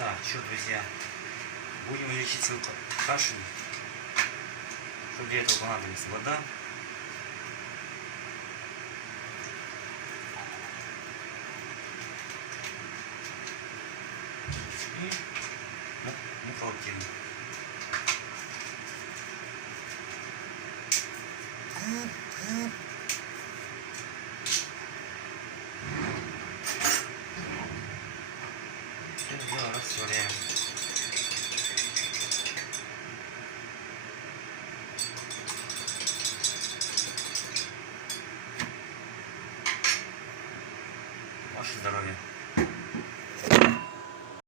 Так, что, друзья, будем лечить свой кашель. Что для этого понадобится? Вода. И